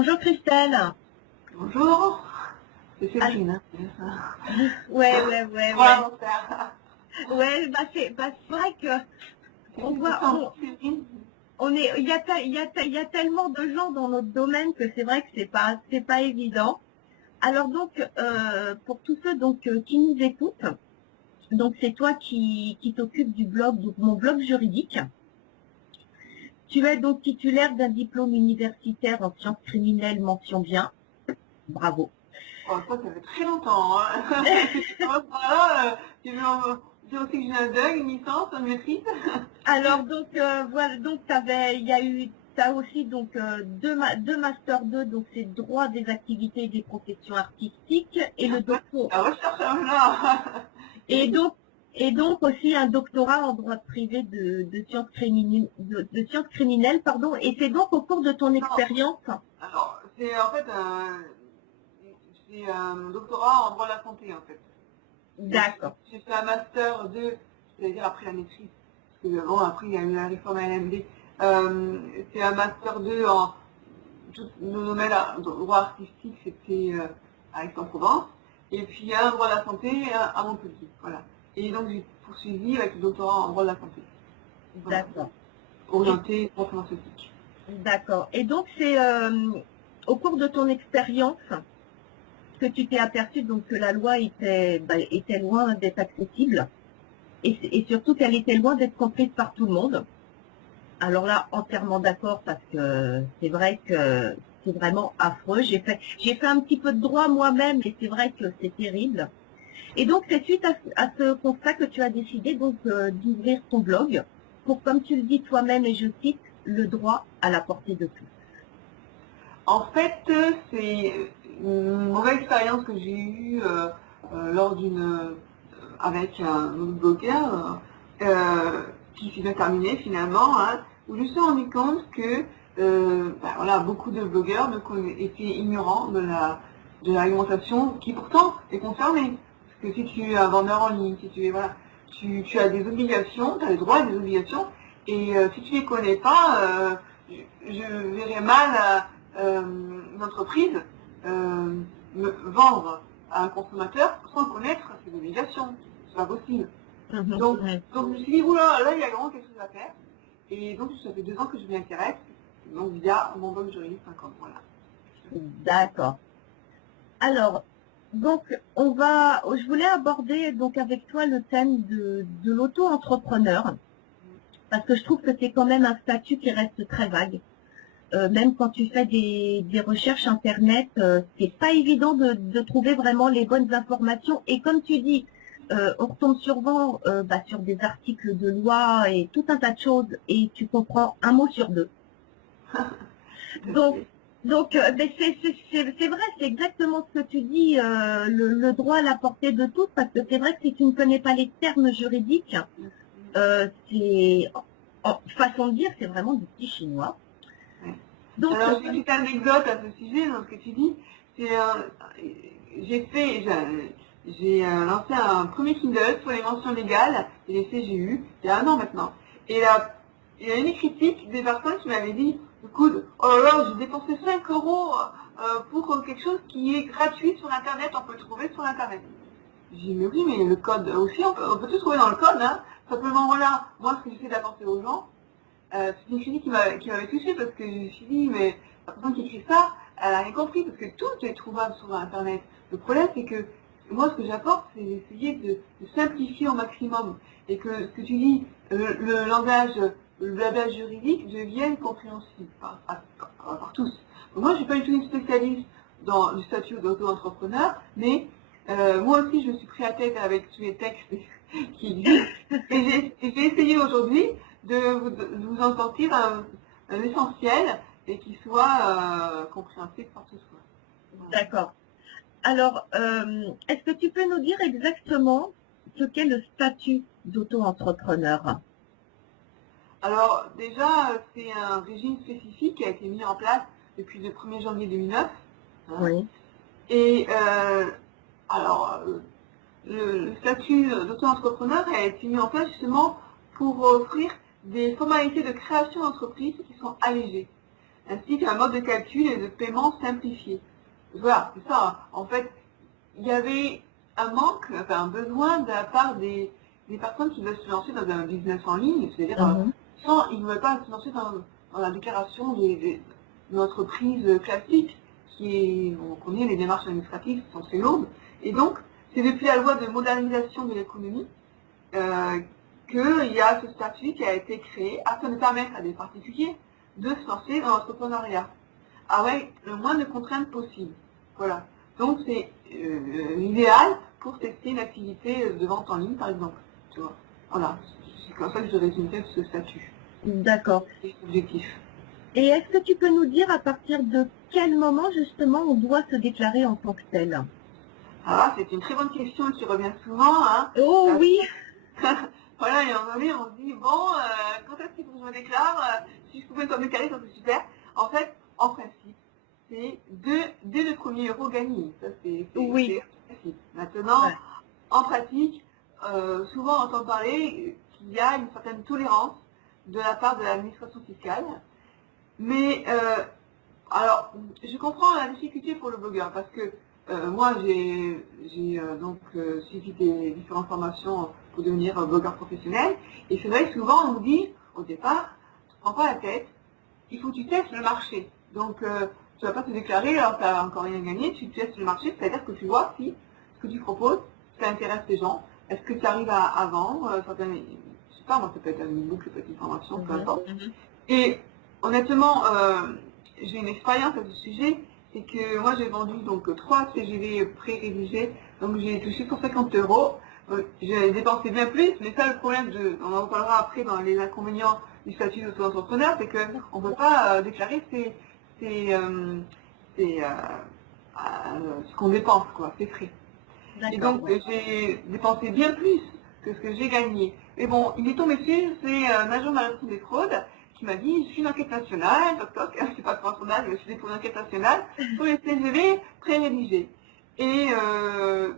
Bonjour Christelle. Bonjour. C'est Ah, Céline, hein, c'est ça. ouais. Voilà, mon frère. Ouais, c'est vrai que on Céline, voit, c'est ça, Céline. on est, il y a tellement de gens dans notre domaine que c'est vrai que c'est pas évident. Alors donc, pour tous ceux donc qui nous écoutent, donc c'est toi qui t'occupes du blog, donc mon blog juridique. Tu es donc titulaire d'un diplôme universitaire en sciences criminelles, mention bien. Bravo. Oh, ça fait très longtemps. Hein. Voilà, tu veux dire aussi que j'ai un DUG, une licence, une maîtrise. Alors donc voilà, donc t'as aussi donc deux master 2, donc c'est droit des activités et des professions artistiques et le doctorat La recherche, là. et donc aussi un doctorat en droit privé de sciences criminelles sciences criminelles pardon, et c'est donc au cours de ton Non, expérience. alors, c'est en fait un doctorat en droit de la santé, en fait. D'accord. J'ai fait un master 2, c'est-à-dire après la maîtrise. Parce que bon, après, il y a eu la réforme à LMD. C'est un master 2 en tout le domaine droit artistique, c'était à Aix-en-Provence. Et puis un droit de la santé à Montpellier. Voilà. Et donc j'ai poursuivi avec le doctorat en droit de la santé. Voilà. D'accord. Orienté droit pharmaceutique. D'accord. Et donc c'est au cours de ton expérience que tu t'es aperçu donc que la loi était loin d'être accessible et surtout qu'elle était loin d'être comprise par tout le monde. Alors là, entièrement d'accord parce que c'est vrai que c'est vraiment affreux. J'ai fait un petit peu de droit moi-même et c'est vrai que c'est terrible. Et donc c'est suite à ce constat que tu as décidé donc d'ouvrir ton blog pour, comme tu le dis toi-même et je cite, le droit à la portée de tous. En fait, c'est une mauvaise expérience que j'ai eue lors avec un autre blogueur qui s'est bien terminé finalement, hein, où je me suis rendu compte que voilà, beaucoup de blogueurs étaient ignorants de l'alimentation qui pourtant est concernée. Parce que si tu es un vendeur en ligne, si tu es voilà, tu as des obligations, tu as les droits et des obligations, et si tu les connais pas, je verrais mal une entreprise vendre à un consommateur sans connaître ses obligations. C'est pas possible. Donc je me suis dit, oula, là il y a vraiment quelque chose à faire. Et donc ça fait 2 ans que je m'y intéresse, donc via mon blog juridique.com. Voilà. D'accord. Alors, donc je voulais aborder donc avec toi le thème de l'auto-entrepreneur parce que je trouve que c'est quand même un statut qui reste très vague. Même quand tu fais des recherches internet, c'est pas évident de trouver vraiment les bonnes informations. Et comme tu dis, on retombe souvent sur des articles de loi et tout un tas de choses et tu comprends un mot sur deux. Donc, mais c'est vrai, c'est exactement ce que tu dis, le droit à la portée de tous, parce que c'est vrai que si tu ne connais pas les termes juridiques, c'est façon de dire, c'est vraiment du petit chinois. Donc, alors, j'ai une petite anecdote à ce sujet, dans ce que tu dis. J'ai lancé un premier Kindle sur les mentions légales et les CGU, il y a 1 an maintenant. Et là, il y a une critique des personnes qui m'avaient dit, écoute, oh là là, j'ai dépensé 5 € pour quelque chose qui est gratuit sur Internet, on peut le trouver sur Internet. J'ai dit, mais oui, mais le code aussi, on peut tout trouver dans le code, hein. Simplement, voilà, moi, ce que j'essaie d'apporter aux gens, c'est une critique qui m'avait touchée parce que je me suis dit, mais la personne qui écrit ça, elle a rien compris parce que tout est trouvable sur Internet. Le problème, c'est que moi, ce que j'apporte, c'est d'essayer de simplifier au maximum et que ce que tu dis, le langage juridique devienne compréhensible par tous. Donc, moi, je ne suis pas du tout une spécialiste dans le statut d'auto-entrepreneur, mais moi aussi, je me suis pris à tête avec tous les textes qui existent et j'ai essayé aujourd'hui de vous en sortir un essentiel et qui soit compréhensible par tous. D'accord. Alors, est-ce que tu peux nous dire exactement ce qu'est le statut d'auto-entrepreneur? Alors, déjà, c'est un régime spécifique qui a été mis en place depuis le 1er janvier 2009. Hein. Oui. Et alors, le statut d'auto-entrepreneur a été mis en place justement pour offrir des formalités de création d'entreprise qui sont allégées. ainsi qu'un mode de calcul et de paiement simplifié. Voilà, c'est ça. Hein. En fait, il y avait un manque, enfin un besoin de la part des personnes qui veulent se lancer dans un business en ligne, c'est-à-dire ils ne veulent pas se lancer dans la déclaration d'une entreprise classique, on connaît les démarches administratives qui sont très lourdes, et donc c'est depuis la loi de modernisation de l'économie qu'il y a ce statut qui a été créé afin de permettre à des particuliers de se lancer dans l'entrepreneuriat avec le moins de contraintes possible. Voilà. Donc c'est l'idéal pour tester une activité de vente en ligne, par exemple. Tu vois. Voilà. C'est comme ça que je résumerai ce statut. D'accord. C'est l'objectif. Et est-ce que tu peux nous dire à partir de quel moment justement on doit se déclarer en tant que tel? Ah, c'est une très bonne question qui revient souvent. Hein. Oh oui. Voilà, et à un moment donné, on se dit, bon, quand est-ce qu'il faut que je me déclare si je pouvais me déclarer, ça serait super. En fait, en principe, c'est dès le premier euro gagné. Ça, c'est facile. Maintenant, en pratique, souvent on entend parler qu'il y a une certaine tolérance de la part de l'administration fiscale. Mais, alors, je comprends la difficulté pour le blogueur parce que moi, j'ai donc suivi des différentes formations pour devenir blogueur professionnel. Et c'est vrai que souvent, on nous dit, au départ, ne te prends pas la tête, il faut que tu testes le marché. Donc, tu ne vas pas te déclarer alors que tu n'as encore rien gagné, tu testes le marché, c'est-à-dire que tu vois si ce que tu proposes, ça intéresse les gens. Est-ce que tu arrives à vendre certaines, je sais pas, moi, ça peut être une boucle, ça peut être une formation, peu importe. Et honnêtement, j'ai une expérience à ce sujet. C'est que moi j'ai vendu donc 3 CGV pré-rédigés, donc j'ai touché 150 €. J'ai dépensé bien plus, mais ça le problème, on en reparlera après dans les inconvénients du statut d'auto-entrepreneur, c'est qu'on ne peut pas déclarer ce qu'on dépense, quoi, ses frais. Et donc j'ai dépensé bien plus que ce que j'ai gagné. Mais bon, il est tombé dessus, c'est un agent de la répression des fraudes qui m'a dit, je suis une enquête nationale, toc toc, c'est pas pour un sondage, mais je suis pour une enquête nationale, pour les CGV pré-rédigés. Et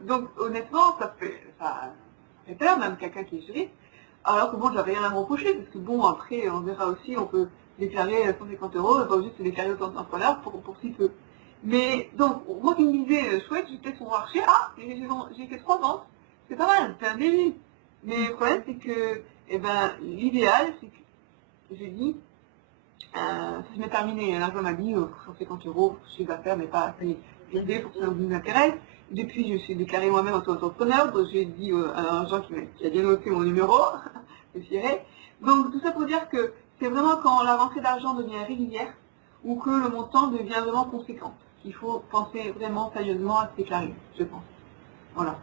donc honnêtement, ça fait peur, même quelqu'un qui est juriste, alors que bon, j'avais rien à me reprocher, parce que bon, après, on verra aussi, on peut déclarer 150 €, on n'est pas obligé de se déclarer auto-entrepreneur pour si peu. Mais donc, moi qui me disais, chouette, j'ai peut-être mon marché, j'ai fait 3 ventes, c'est pas mal, c'est un début. Mais le problème, c'est que, l'idéal, c'est que j'ai dit, ça se m'est terminé. L'argent m'a dit, 150 €, je suis d'affaires, mais pas assez élevé pour que ça vous intéresse. Depuis, je suis déclaré moi-même auto-entrepreneur, donc j'ai dit à un agent qui a bien noté mon numéro, je dirais. Donc, tout ça pour dire que c'est vraiment quand la rentrée d'argent devient régulière ou que le montant devient vraiment conséquent qu'il faut penser vraiment sérieusement à se déclarer, je pense. Voilà.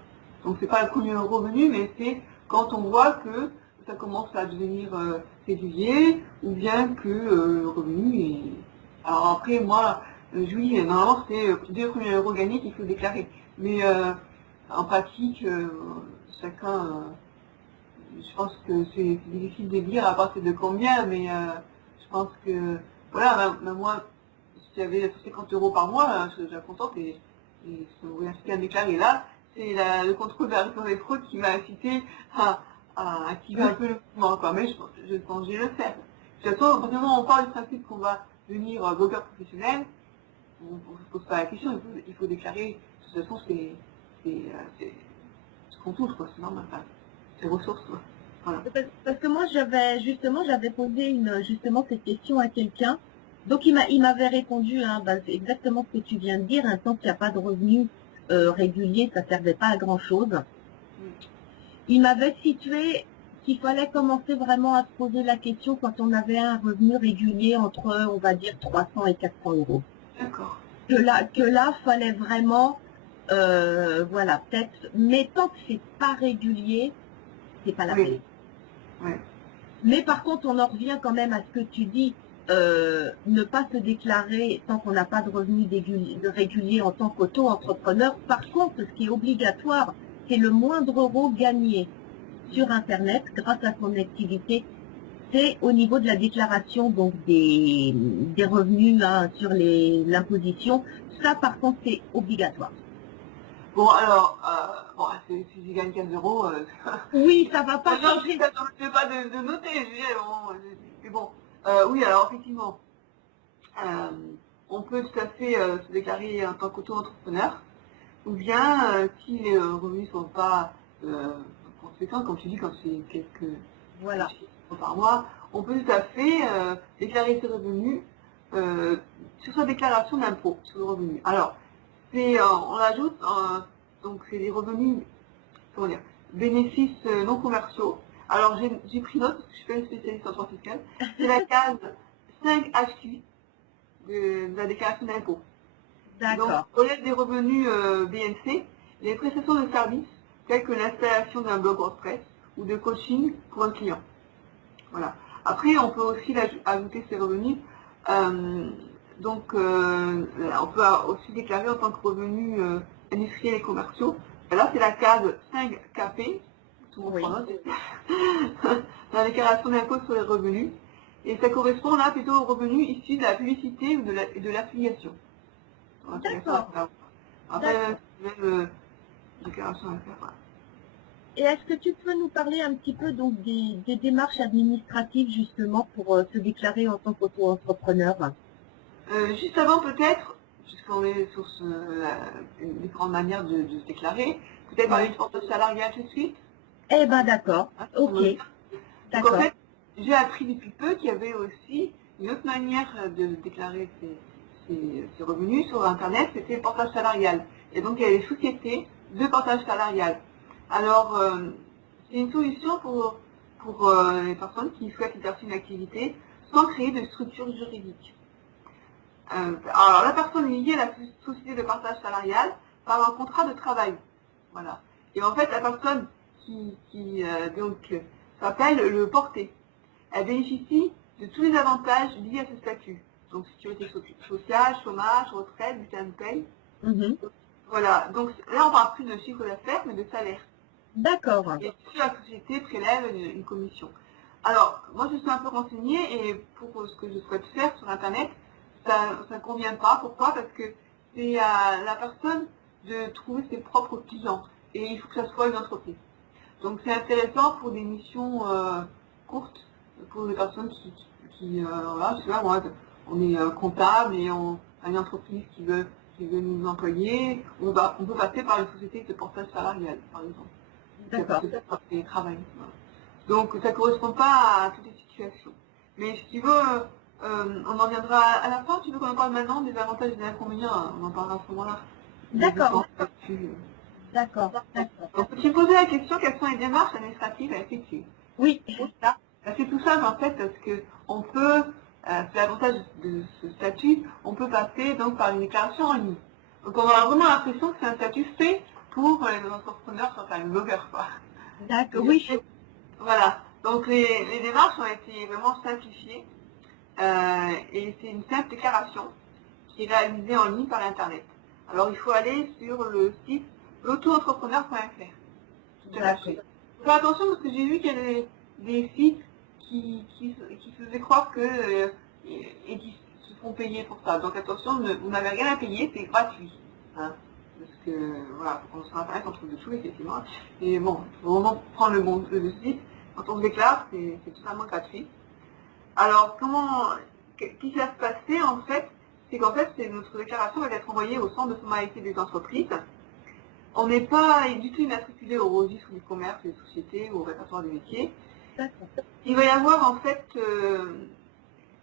Donc, c'est pas le premier revenu, mais c'est quand on voit que ça commence à devenir régulier, ou bien que le revenu est... Alors après, moi, oui, normalement, c'est dès le premier euro gagné qu'il faut déclarer. Mais en pratique, chacun, je pense que c'est difficile de dire à partir de combien, mais je pense que, voilà, moi, si j'avais 50 € par mois, je serais déjà contente et ça m'aurait incité à me déclarer. Là, c'est le contrôle de la réponse des fraudes qui m'a incité à activer un peu le mouvement, quoi. Mais je pense que je vais le faire. De toute façon, on parle du principe qu'on va devenir blogueur professionnel, on ne se pose pas la question, il faut déclarer. De toute façon, c'est ce qu'on touche, quoi. C'est normal, c'est ressources, quoi. Voilà. Parce que moi, j'avais posé justement cette question à quelqu'un. Donc, il m'avait répondu, hein, c'est exactement ce que tu viens de dire. Un tant qu'il n'y a pas de revenus réguliers, ça ne servait pas à grand-chose. Il m'avait situé qu'il fallait commencer vraiment à se poser la question quand on avait un revenu régulier entre, on va dire, 300 et 400 €. D'accord. Que là, fallait vraiment, voilà, peut-être, mais tant que c'est pas régulier, c'est pas la peine. Oui. Mais par contre, on en revient quand même à ce que tu dis, ne pas se déclarer tant qu'on n'a pas de revenus réguliers en tant qu'auto-entrepreneur. Par contre, ce qui est obligatoire, c'est le moindre euro gagné sur Internet grâce à son activité. C'est au niveau de la déclaration donc des revenus hein, sur l'imposition. Ça, par contre, c'est obligatoire. Bon, alors, si je gagne 15 €, oui, ça va pas changer. Je ne vais pas de noter, mais bon, oui, alors effectivement, on peut tout à fait se déclarer en tant qu'auto-entrepreneur, ou bien si les revenus ne sont pas conséquents, comme tu dis, quand c'est quelques Voilà. chiffres par mois, on peut tout à fait déclarer ses revenus sur sa déclaration d'impôt sur le revenu. Alors, on ajoute, donc c'est des revenus, comment dire, bénéfices non commerciaux. Alors j'ai pris note parce que je suis pas une spécialiste en droit fiscal. C'est la case 5HQ de la déclaration d'impôt. Donc, D'accord. au lieu des revenus BNC, les prestations de services telles que l'installation d'un blog WordPress ou de coaching pour un client. Voilà. Après, on peut aussi ajouter ces revenus. On peut aussi déclarer en tant que revenus industriels et commerciaux. Et là, c'est la case 5KP, tout le monde prend note, la déclaration d'impôt sur les revenus. Et ça correspond là plutôt aux revenus issus de la publicité ou de l'affiliation. D'accord. Après, même déclaration à faire. Voilà. Et est-ce que tu peux nous parler un petit peu donc des démarches administratives justement pour se déclarer en tant qu'auto-entrepreneur? Juste avant peut-être, puisqu'on est sur différentes manières de se déclarer, peut-être parler du portage salarial tout de suite. Eh ben d'accord, Hein, ok, donc d'accord. en fait, j'ai appris depuis peu qu'il y avait aussi une autre manière de déclarer ses revenus sur Internet, c'était le portage salarial. Et donc il y a les sociétés de portage salarial. Alors, c'est une solution pour les personnes qui souhaitent exercer une activité sans créer de structure juridique. Alors, la personne est liée à la société de partage salarial par un contrat de travail. Voilà. Et en fait, la personne qui s'appelle le porté, elle bénéficie de tous les avantages liés à ce statut. Donc, sécurité sociale, chômage, retraite, bulletin de paye. Mhm. Voilà. Donc, là, on ne parle plus de chiffre d'affaires, mais de salaire. D'accord, Et puis, la société prélève une commission. Alors, moi, je suis un peu renseignée et pour ce que je souhaite faire sur Internet, ça ne convient pas. Pourquoi? Parce que c'est à la personne de trouver ses propres clients et il faut que ça soit une entreprise. Donc, c'est intéressant pour des missions courtes, pour les personnes voilà, je sais pas, moi, on est comptable et on a une entreprise qui veut nous employer, on peut passer par une société de portage salarial, par exemple. d'accord. Peut-être par télétravail. Voilà. Donc ça ne correspond pas à toutes les situations. Mais si tu veux, on en viendra à la fin. Tu veux qu'on en parle maintenant des avantages et des inconvénients? On en parlera à ce moment-là. D'accord, d'accord, d'accord. Donc tu me posais la question, quelles sont les démarches administratives à effectuer? Oui, Ça, c'est tout simple en fait parce que on peut, c'est l'avantage de ce statut, on peut passer donc par une déclaration en ligne. Donc on a vraiment l'impression que c'est un statut fait pour les entrepreneurs, enfin les blogueurs quoi. d'accord, oui. Voilà, donc les démarches ont été vraiment simplifiées et c'est une simple déclaration qui est réalisée en ligne par Internet. Alors il faut aller sur le site l'auto-entrepreneur.fr. D'accord. Faire attention parce que j'ai vu qu'il y a des sites qui faisaient croire que et qui se font payer pour ça. Donc attention, vous n'avez rien à payer, c'est gratuit. Hein. Parce que voilà, quand on sur Internet, on trouve de tout effectivement. Et bon, il faut vraiment prendre le site. Quand on se déclare, c'est totalement gratuit. Alors qu'est-ce qui va se passer en fait? C'est qu'en fait, notre déclaration va être envoyée au centre de formalité des entreprises. On n'est pas du tout immatriculé au registre du commerce des sociétés ou au répertoire des métiers. D'accord. Il va y avoir en fait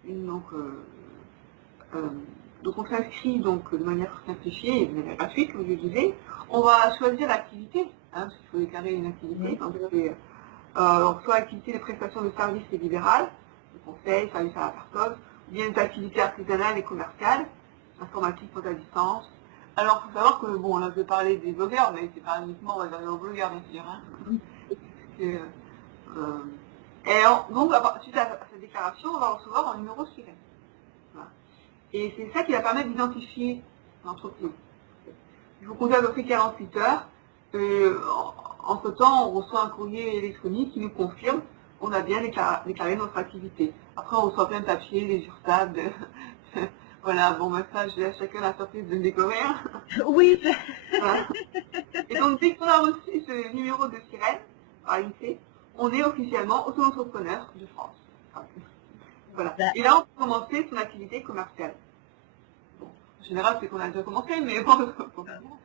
donc on s'inscrit donc de manière simplifiée et de manière gratuite, comme je le disais. On va choisir l'activité, hein, parce qu'il faut déclarer une activité. Donc soit activité de prestation de services et libérales, de conseil, service à la personne, ou bien des activités artisanales et commerciales, informatique, vente à distance. Alors, il faut savoir que, bon, là, je vais parler des blogueurs, mais c'est pas uniquement, on va dire, aux blogueurs, bien sûr. Hein. Donc, suite à cette déclaration, on va recevoir un numéro SIREN. Voilà. Et c'est ça qui va permettre d'identifier l'entreprise. Il faut compter à peu près 48 heures. Entre-temps, on reçoit un courrier électronique qui nous confirme qu'on a bien déclaré notre activité. Après, on reçoit plein de papiers, les URSSAF, voilà, bon, ben ça, je laisse chacun la surprise de le découvrir. Oui. Voilà. Et donc, dès qu'on a reçu ce numéro de sirène par l'INSEE, on est officiellement auto-entrepreneur de France. Voilà. Et là, on peut commencer son activité commerciale. En général, c'est qu'on a déjà commencé, mais bon,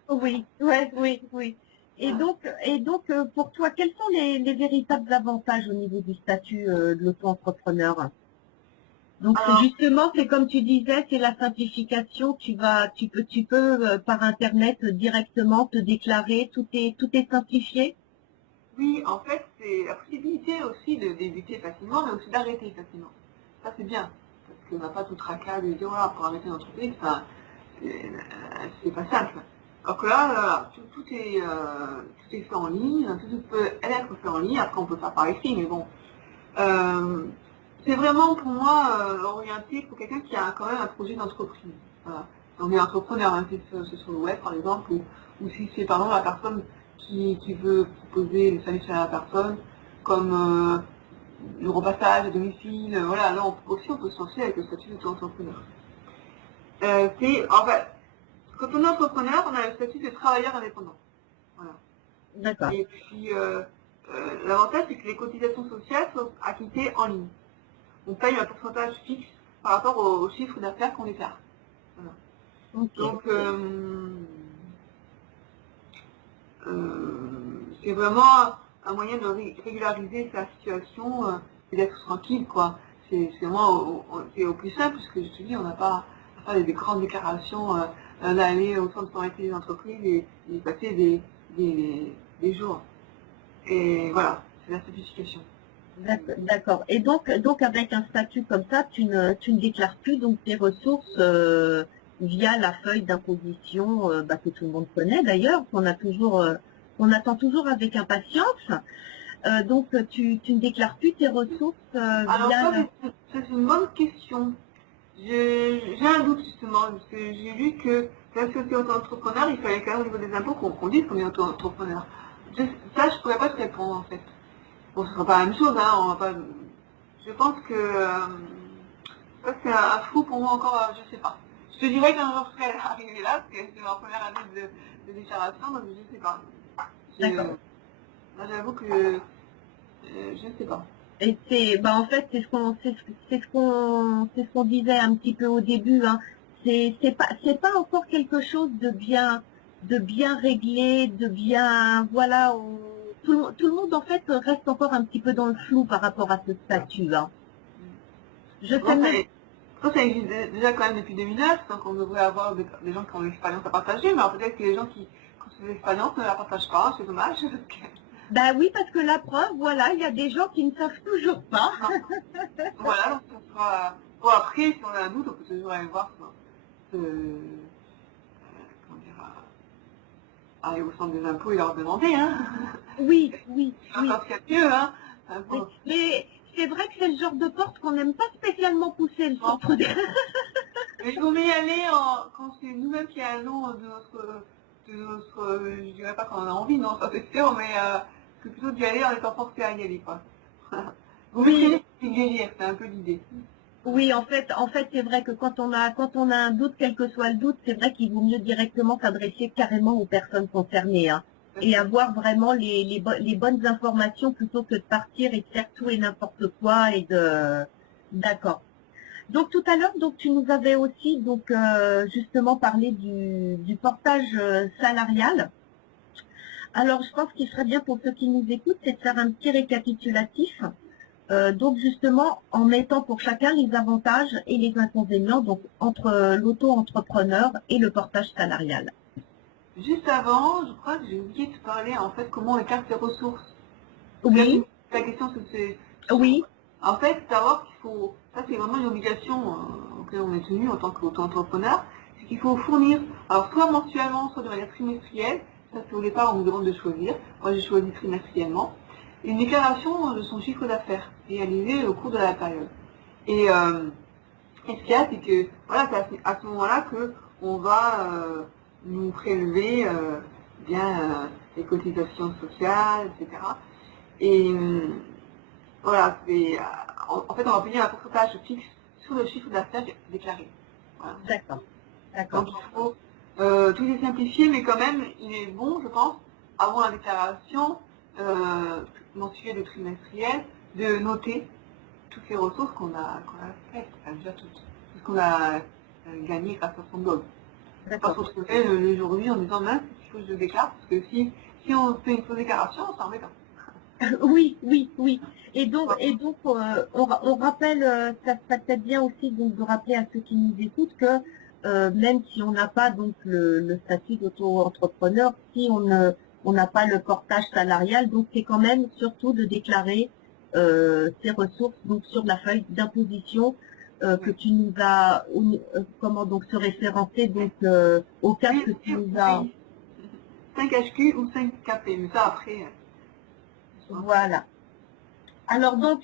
Oui, ouais, oui, oui. Et donc, pour toi, quels sont les véritables avantages au niveau du statut de l'auto-entrepreneur? Donc c'est alors, justement, c'est comme tu disais, c'est la simplification. Tu peux par internet directement te déclarer. Tout est simplifié. oui, en fait, c'est la possibilité aussi de débuter facilement, mais aussi d'arrêter facilement. Ça, c'est bien, parce qu'on n'a pas tout tracas de dire, voilà, pour arrêter une entreprise, enfin, c'est pas simple. Alors que là, tout est fait en ligne, tout peut être fait en ligne, après on peut faire par écrit, mais bon. Euh, c'est vraiment pour moi orienté pour quelqu'un qui a quand même un projet d'entreprise. Voilà. On est entrepreneur, hein, si c'est sur le web par exemple, ou si c'est par exemple la personne qui veut proposer des services à la personne, comme le repassage à domicile, voilà, là on peut se lancer avec le statut d'auto-entrepreneur. En fait, quand on est entrepreneur, on a le statut de travailleur indépendant. Voilà. D'accord. Et puis, l'avantage, c'est que les cotisations sociales sont acquittées en ligne. On paye un pourcentage fixe par rapport au chiffre d'affaires qu'on déclare. Voilà. Ok. Donc, c'est vraiment un moyen de régulariser sa situation et d'être tranquille, quoi. C'est vraiment c'est au plus simple, puisque je te dis, on n'a pas à faire des grandes déclarations, d'aller au centre de formalité des entreprises et passer des jours. Et voilà, c'est la simplification. D'accord. Et donc avec un statut comme ça, tu ne déclares plus donc tes ressources via la feuille d'imposition que tout le monde connaît d'ailleurs, on attend toujours avec impatience. Donc tu ne déclares plus tes ressources Alors via ça, la... c'est une bonne question. J'ai un doute justement, parce que j'ai lu que la société auto-entrepreneur, il fallait quand même au niveau des impôts qu'on dise qu'on est auto-entrepreneur. Ça, je pourrais pas te répondre en fait. Bon, ce sera pas la même chose, hein, on va pas... Je pense que ça c'est un flou pour moi encore, je sais pas. Je te dirais quand je serai arrivé là, parce que c'est ma première année de déclaration, donc je sais pas. D'accord. Là, j'avoue que je sais pas. Et en fait, c'est ce qu'on disait un petit peu au début, hein. C'est pas encore quelque chose de bien réglé, voilà, tout le monde en fait reste encore un petit peu dans le flou par rapport à ce statut, hein. Je sais Bon, même, ça existe déjà quand même depuis 2009, donc on devrait avoir des gens qui ont l'expérience à partager, mais alors peut-être que les gens qui ont cette expérience ne la partagent pas, c'est dommage. bah oui, parce que la preuve, voilà, il y a des gens qui ne savent toujours pas. Voilà, donc ça sera... Bon, après, si on a un doute, on peut toujours aller voir comment dire, aller au centre des impôts et leur demander, hein. Oui, oui, C'est oui. encore ce qu'il y a de mieux, hein. Mais c'est vrai que c'est le genre de porte qu'on n'aime pas spécialement pousser, le centre des... Mais il vaut mieux y aller quand c'est nous-mêmes qui allons de notre, je dirais pas qu'on en a envie, non, ça c'est sûr, mais que plutôt d'y aller en étant forcé à y aller, quoi. Vous Oui, guérir, c'est un peu l'idée. oui, en fait, c'est vrai que quand on a un doute, quel que soit le doute, c'est vrai qu'il vaut mieux directement s'adresser carrément aux personnes concernées, hein, et avoir vraiment les bonnes informations plutôt que de partir et de faire tout et n'importe quoi D'accord. Donc tout à l'heure, donc tu nous avais aussi donc justement parlé du portage salarial. Alors je pense qu'il serait bien pour ceux qui nous écoutent, c'est de faire un petit récapitulatif. Donc justement, en mettant pour chacun les avantages et les inconvénients donc entre l'auto-entrepreneur et le portage salarial. Juste avant, je crois que j'ai oublié de parler, en fait, comment on écarte ses ressources. Oui, La question, c'est... oui, En fait, savoir qu'il faut... Ça, c'est vraiment une obligation auquel on est tenu en tant qu'auto-entrepreneur. C'est qu'il faut fournir, alors soit mensuellement, soit de manière trimestrielle. Ça, c'est au départ, on nous demande de choisir. Moi, j'ai choisi trimestriellement. Une déclaration de son chiffre d'affaires réalisé au cours de la période. Et ce qu'il y a, c'est que voilà, c'est à ce moment-là que on va nous prélever les cotisations sociales, etc. Et voilà, en fait, on va payer un pourcentage fixe sur le chiffre d'affaires déclaré. Voilà. d'accord, Donc d'accord, il faut tout est simplifié, mais quand même, il est bon, je pense, avant la déclaration mensuelle ou trimestrielle, de noter toutes les ressources qu'on a faites, enfin, déjà tout ce qu'on a gagné grâce à son blog. Pas se D'accord. retrouver le jour J en disant mince, il faut que je déclare, parce que si on fait une fausse déclaration, c'est embêtant. Oui, oui, oui. Et donc, on rappelle, ça serait peut-être bien aussi donc de rappeler à ceux qui nous écoutent que même si on n'a pas donc le statut d'auto-entrepreneur, si on n'a pas le portage salarial, donc c'est quand même surtout de déclarer ses ressources donc sur la feuille d'imposition que tu nous as, comment donc se référencer donc au cas Oui, que tu nous as, oui. 5 HQ ou 5 KP, mais ça après, voilà. Alors donc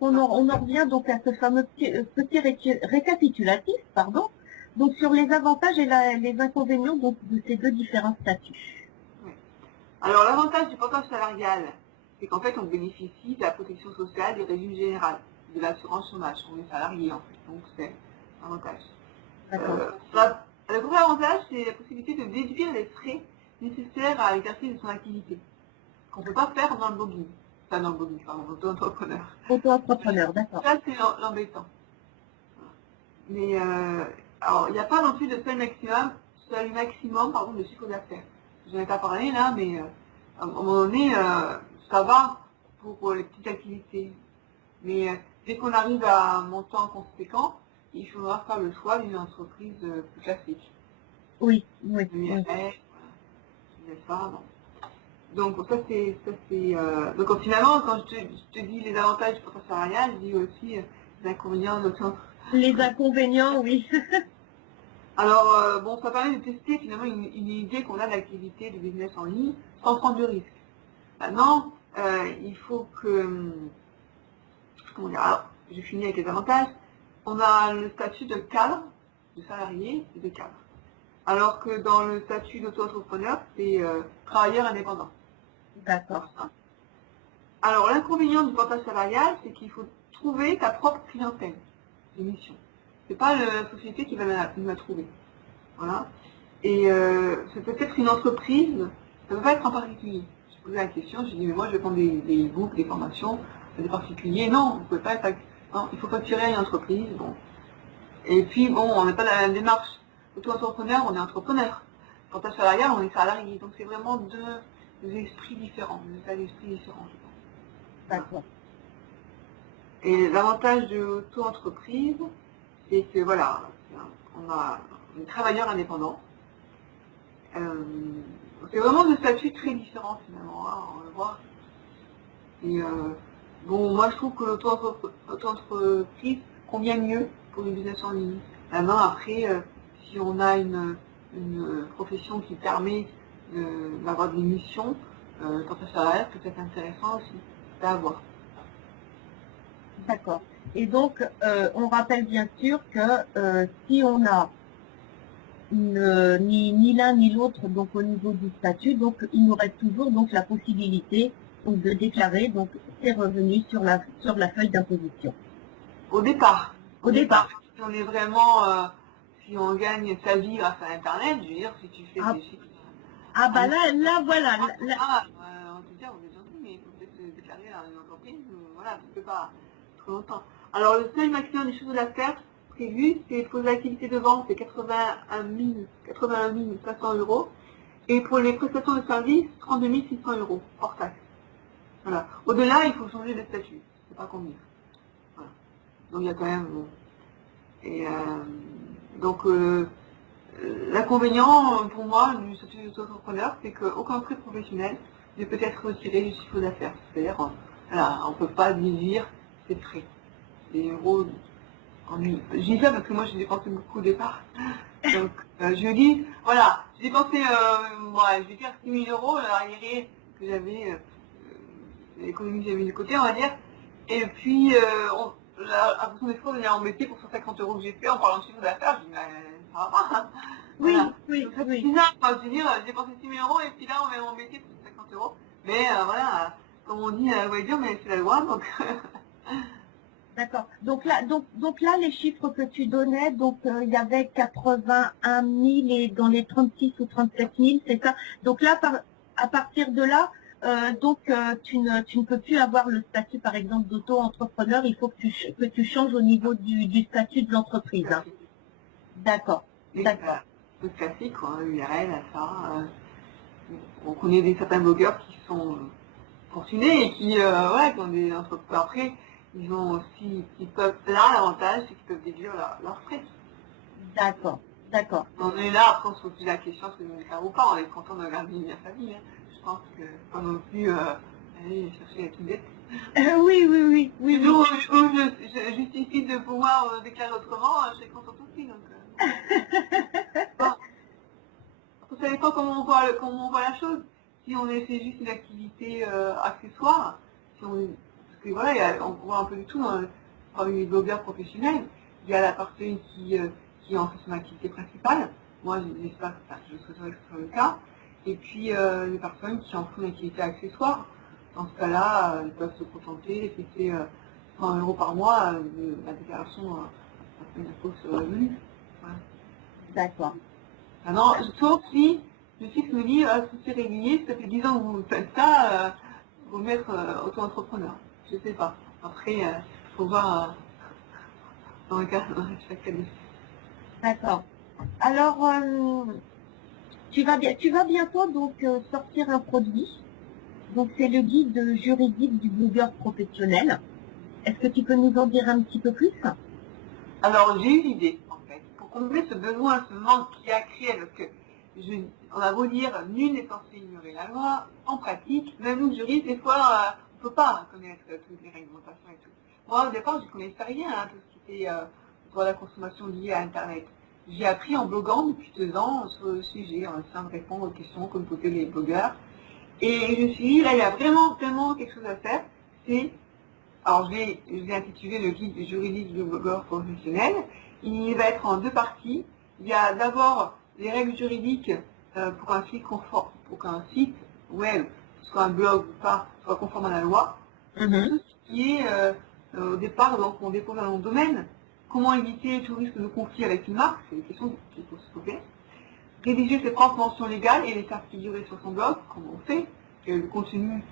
on en revient donc à ce fameux petit récapitulatif, pardon, donc sur les avantages et les inconvénients donc de ces deux différents statuts. ouais. Alors l'avantage du portage salarial, c'est qu'en fait on bénéficie de la protection sociale du régime général, de l'assurance chômage. On est salarié en fait, donc c'est un avantage. D'accord. Le premier avantage, c'est la possibilité de déduire les frais nécessaires à l'exercice de son activité, qu'on ne peut pas faire dans le blogging. Enfin dans le blogging, pardon, auto-entrepreneur. Auto-entrepreneur, d'accord. Ça c'est l'embêtant. Mais alors il n'y a pas non plus de seuil maximum pardon, de chiffre d'affaires. Je n'en ai pas parlé là, mais à un moment donné, ça va pour les petites activités. Mais dès qu'on arrive à un montant conséquent, il faudra faire le choix d'une entreprise plus classique. Oui, oui, Une oui. IRS, voilà, une FA, bon. Donc donc finalement, quand je te dis les avantages du portage salarial, je dis aussi les inconvénients de l'auto. Les inconvénients, oui. Alors, bon, ça permet de tester finalement une idée qu'on a de l'activité de business en ligne sans prendre de risque. Maintenant, il faut que... Comment dire? Alors, je finis avec les avantages. On a le statut de cadre, de salarié et de cadre. Alors que dans le statut d'auto-entrepreneur, c'est travailleur indépendant. D'accord. Alors, l'inconvénient du portage salarial, c'est qu'il faut trouver ta propre clientèle, des missions. C'est pas la société qui va nous la trouver. Voilà. Et ça peut être une entreprise, ça ne peut pas être un particulier. J'ai posé la question, j'ai dit, mais moi je vais prendre des e-books, des formations, des particuliers. Non, vous pouvez pas être. Non, il faut facturer à une entreprise. Bon. Et puis, bon, on n'est pas dans la même démarche. Auto-entrepreneur, on est entrepreneur. Portage salarial, on est salarié. Donc c'est vraiment deux esprits différents, deux états d'esprit différents, je pense. D'accord. Et l'avantage de l'auto-entreprise, c'est que voilà, on a un travailleur indépendant. C'est vraiment deux statuts très différents finalement, hein, on va le voir. Et bon, moi je trouve que l'auto-entreprise convient mieux pour le business en ligne. Maintenant, après, si on a une profession qui permet d'avoir des missions, le portage salarial peut être intéressant aussi, c'est à voir. D'accord. Et donc, on rappelle bien sûr que si on a ni l'un ni l'autre donc au niveau du statut, donc il nous reste toujours donc la possibilité donc, de déclarer donc ses revenus sur la feuille d'imposition. Au départ. Au départ. Si on est vraiment, si on gagne sa vie grâce à Internet, je veux dire, si tu fais Ah, des chiffres. Ah bah là voilà. On te dit, vous êtes gentil, mais il faut peut-être déclarer à une entreprise, voilà, ça ne peut pas trop longtemps. Alors le seuil maximum des chiffres d'affaires prévu, c'est pour les activités de vente, c'est 81 500 euros. Et pour les prestations de services, 32 600 euros, hors taxe. Voilà. Au-delà, il faut changer de statut. C'est pas convenir. Voilà. Donc il y a quand même... Bon. Et donc l'inconvénient pour moi du statut d'auto-entrepreneur, c'est qu'aucun prêt professionnel ne peut être retiré du chiffre d'affaires. C'est-à-dire, voilà, on ne peut pas déduire ces frais. Des euros en nuit. Je dis ça parce que moi j'ai dépensé beaucoup au départ. Donc je dis, voilà, j'ai dépensé, je vais dire 6 000 euros, l'arriéré que j'avais, l'économie que j'avais mis de côté, on va dire. Et puis, à fonction des fois, on est embêté pour 150 euros que j'ai fait en parlant de chiffre d'affaires. Je dis, mais ça va pas. Hein. Voilà. Oui. C'est bizarre, je veux dire, j'ai dépensé 6 000 euros et puis là, on va m'embêter pour 150 euros. Mais voilà, comme on dit, vous voyez dire, mais c'est la loi, donc... D'accord. Donc là, les chiffres que tu donnais, donc il y avait 81 000 et dans les 36 ou 37 000, c'est ça. Donc là, à partir de là, tu ne peux plus avoir le statut, par exemple, d'auto-entrepreneur. Il faut que tu changes au niveau du statut de l'entreprise. Hein. D'accord. D'accord. truc classique, quoi, URL, ça. On connaît certains blogueurs qui sont fortunés et qui, ouais, qui ont des entreprises. Après, ils ont aussi, ils peuvent, là, l'avantage, c'est qu'ils peuvent déduire leurs frais. D'accord, d'accord. On est là, après on se pose la question si on veut faire ou pas, on est content de garder bien sa vie. Hein. Je pense que pas non plus aller chercher la petite dette. Oui, oui, oui, oui, Le jour où je justifie de pouvoir déclarer autrement, je serai contente aussi. Donc, bon. Après, ça dépend comment on voit la chose. Si on fait juste une activité accessoire, si on, parce que voilà, on voit un peu du tout parmi les blogueurs professionnels. Il y a la personne qui en fait son activité principale. Moi, j'espère que je souhaiterais que ce soit le cas. Et puis, les personnes qui en font une activité accessoire. Dans ce cas-là, ils peuvent se contenter d'effectuer 100 € par mois de la déclaration de l'impôt sur le revenu. Voilà. D'accord. Maintenant, sauf si le fisc me dit, si c'est régulier, si ça fait 10 ans que vous faites ça, vous mettre auto-entrepreneur. Je sais pas. Après, il faut voir dans le cas de chaque cas. D'accord. Alors, tu vas bientôt donc sortir un produit. Donc c'est le guide juridique du blogueur professionnel. Est-ce que tu peux nous en dire un petit peu plus? Alors, j'ai une idée, en fait, pour combler ce besoin, ce manque qui a créé, parce que on a beau dire, nul n'est censé ignorer la loi, en pratique, même nous, juristes, des fois, on ne peut pas connaître toutes les réglementations et tout. Moi, au départ, je ne connaissais rien, hein, tout ce qui était droit de la consommation lié à Internet. J'ai appris en bloguant depuis 2 ans sur le sujet, en essayant de répondre aux questions que me posaient les blogueurs. Et je me suis dit, là, il y a vraiment quelque chose à faire, c'est... Alors, je l'ai intitulé le guide juridique du blogueur professionnel. Il va être en 2 parties. Il y a d'abord les règles juridiques pour un site conforme, pour qu'un site web, soit un blog ou pas, soit conforme à la loi. Tout ce qui est au départ, donc on dépose un nom de domaine. Comment éviter tout risque de conflit avec une marque, c'est des questions qu'il faut se poser. Rédiger ses propres mentions légales et les faire figurer sur son blog, comme on fait, le contenu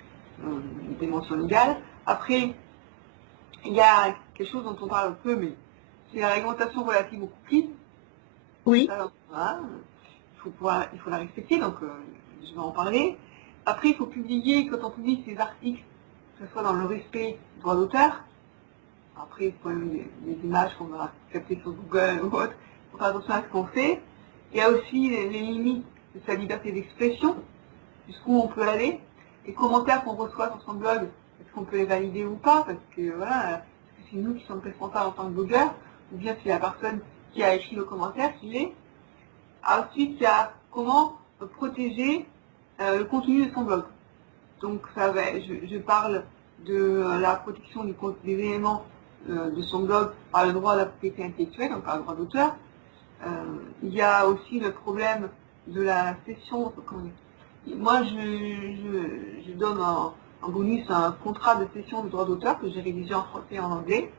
des mentions légales. Après, il y a quelque chose dont on parle un peu, mais c'est la réglementation relative aux cookies. Oui. Alors, voilà, il faut la respecter, donc je vais en parler. Après, il faut publier, quand on publie ces articles, que ce soit dans le respect du droit d'auteur. Après, pour les images qu'on va capter sur Google ou autre, il faut faire attention à ce qu'on fait. Il y a aussi les limites de sa liberté d'expression, jusqu'où on peut aller. Les commentaires qu'on reçoit sur son blog, est-ce qu'on peut les valider ou pas, parce que voilà, est-ce que c'est nous qui sommes responsables en tant que blogueur, ou bien c'est la personne qui a écrit le commentaire qui l'est. Ensuite, il y a comment protéger le contenu de son blog. Donc ça va, je parle de la protection des éléments de son blog par le droit de la propriété intellectuelle, donc par le droit d'auteur. Il y a aussi le problème de la cession. Moi, je donne en bonus un contrat de cession de droit d'auteur que j'ai rédigé en français et en anglais.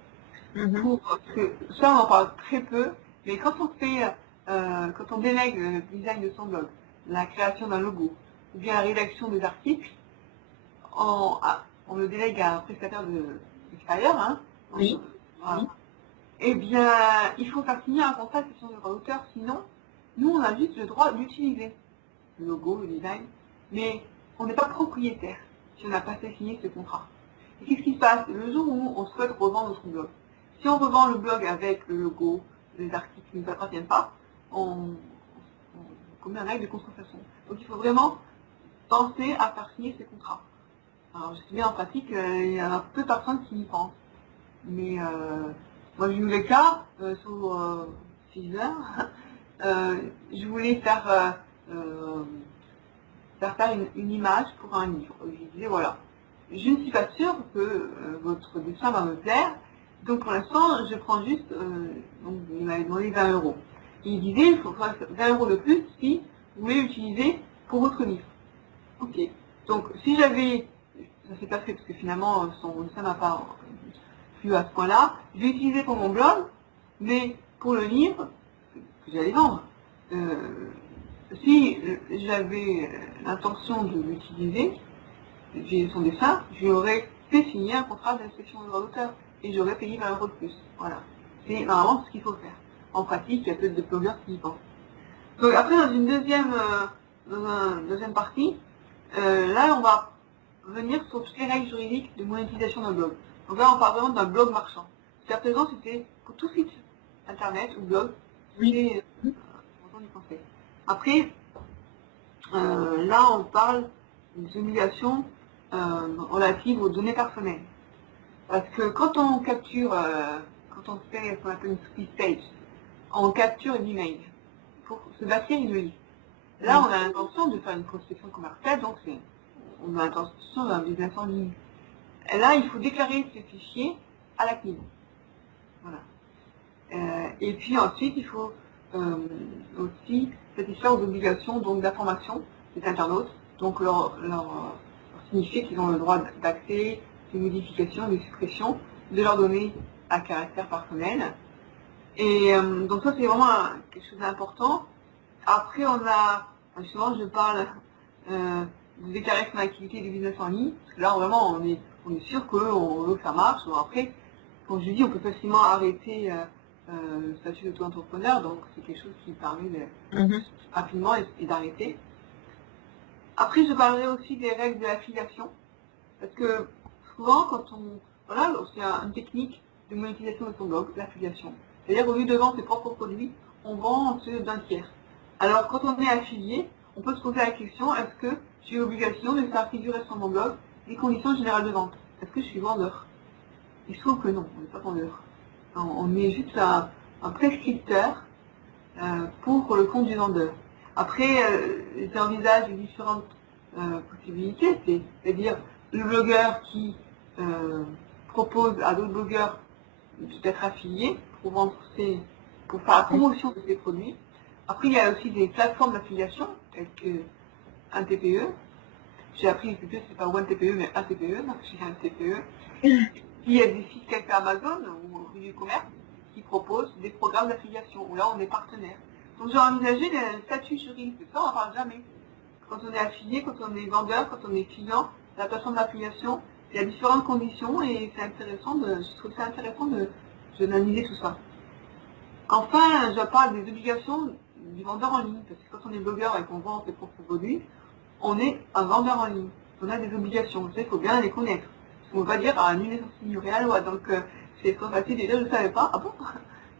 Parce que ça, on en parle très peu, mais quand on délègue le design de son blog, la création d'un logo, ou bien la rédaction des articles, on le délègue à un prestataire extérieur, hein. Oui. Voilà. Eh bien, il faut faire signer un contrat de cession de droit d'auteur, sinon, nous, on a juste le droit d'utiliser le logo, le design, mais on n'est pas propriétaire si on n'a pas fait signer ce contrat. Et qu'est-ce qui se passe le jour où on souhaite revendre notre blog? Si on revend le blog avec le logo, les articles qui ne nous appartiennent pas, on commet un acte de contrefaçon. Donc il faut vraiment penser à faire signer ces contrats. Alors je sais bien en pratique, il y a peu de personnes qui y pensent. Mais moi j'ai eu le cas sur 6 heures. Je voulais faire une image pour un livre. Je disais voilà, je ne suis pas sûre que votre dessin va me plaire, donc pour l'instant je prends juste, donc il m'avait demandé 20 €. Et il disait il faut 20 € de plus si vous voulez l'utiliser pour votre livre. Ok, donc si j'avais, ça s'est pas fait parce que finalement son dessin n'a pas plu à ce point-là, je l'ai utilisé pour mon blog, mais pour le livre que j'allais vendre. Si j'avais l'intention de l'utiliser, j'ai son dessin, j'aurais fait signer un contrat d'inspection de droit d'auteur et j'aurais payé 20 € de plus. Voilà. C'est normalement ce qu'il faut faire. En pratique, il y a peu de blogueurs qui y pensent. Donc après, dans une deuxième partie, là, on va revenir sur toutes les règles juridiques de monétisation d'un blog. Donc là, on parle vraiment d'un blog marchand. Jusqu'à présent, c'était pour tout site internet ou blog, c'était montant du conseil. Après, là, on parle des obligations relatives aux données personnelles. Parce que quand on capture, quand on fait ce qu'on appelle une squeeze page, on capture une email pour se bâtir une liste. Là, on a l'intention de faire une prospection commerciale, donc on a l'intention d'un business en ligne. Et là, il faut déclarer ce fichier à la CNIL. Voilà. Et puis ensuite, il faut aussi satisfaire aux obligations d'information des internautes, donc leur signifier qu'ils ont le droit d'accès, des modifications, des suppressions de leurs données à caractère personnel. Et donc ça, c'est vraiment quelque chose d'important. Après, on a, justement, je parle de déclarer son activité de business en ligne, parce que là, vraiment, on est sûr qu'on veut que ça marche. Bon, après, comme je dis, on peut facilement arrêter le statut d'auto-entrepreneur, donc c'est quelque chose qui permet de rapidement et d'arrêter. Après, je parlerai aussi des règles de l'affiliation, parce que souvent, voilà, c'est une technique de monétisation de son blog, l'affiliation. C'est-à-dire, au lieu de vendre ses propres produits, on vend ceux d'un tiers. Alors, quand on est affilié, on peut se poser la question, est-ce que j'ai l'obligation de faire figurer sur mon blog les conditions générales de vente? Est-ce que je suis vendeur? Il se trouve que non, on n'est pas vendeur. On est juste un prescripteur pour le compte du vendeur. Après, j'envisage différentes possibilités, c'est-à-dire le blogueur qui propose à d'autres blogueurs d'être affiliés pour faire la promotion de ses produits. Après, il y a aussi des plateformes d'affiliation, telles que un TPE. J'ai appris que c'est pas One TPE, mais un TPE, donc j'ai un TPE. Il y a des sites tels qu'Amazon ou Revue Commerce qui proposent des programmes d'affiliation, où là on est partenaire. Donc j'ai envisagé le statut juridique, ça on n'en parle jamais. Quand on est affilié, quand on est vendeur, quand on est client, la plateforme d'affiliation, il y a différentes conditions et c'est intéressant je trouve ça intéressant d'analyser tout ça. Enfin, je parle des obligations du vendeur en ligne, parce que quand on est blogueur et qu'on vend ses propres produits, on est un vendeur en ligne. On a des obligations, il faut bien les connaître. On va dire à nul n'est censé ignorer la loi, donc c'est trop facile, déjà je ne savais pas, ah bon?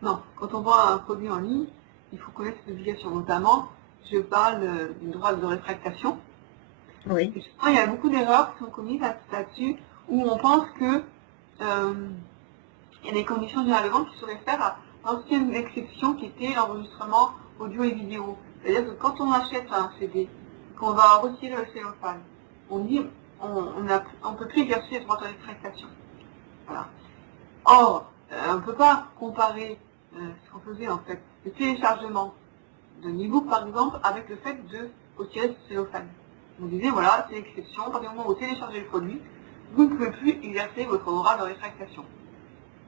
Non, quand on vend un produit en ligne, il faut connaître ses obligations, notamment, je parle du droit de rétractation. Oui. Et souvent, il y a beaucoup d'erreurs qui sont commises là-dessus, où on pense que il y a des conditions générales de vente qui se réfèrent à l'ancienne exception qui était l'enregistrement audio et vidéo. C'est-à-dire que quand on achète un CD, qu'on va retirer le cellophane, on dit on ne peut plus exercer les droits de rétractation. Voilà. Or, on ne peut pas comparer ce qu'on faisait en fait, le téléchargement d'un e-book par exemple, avec le fait de retirer ce cellophane. On disait voilà, c'est l'exception, à partir du moment où vous téléchargez le produit, vous ne pouvez plus exercer votre droit de rétractation.